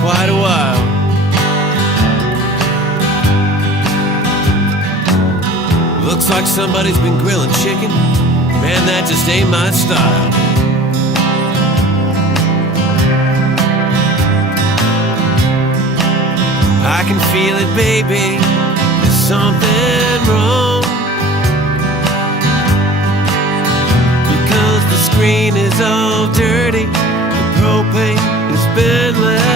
quite a while. Looks like somebody's been grilling chicken. Man, that just ain't my style. I can feel it, baby. There's something wrong, because the screen is all dirty. The propane has been left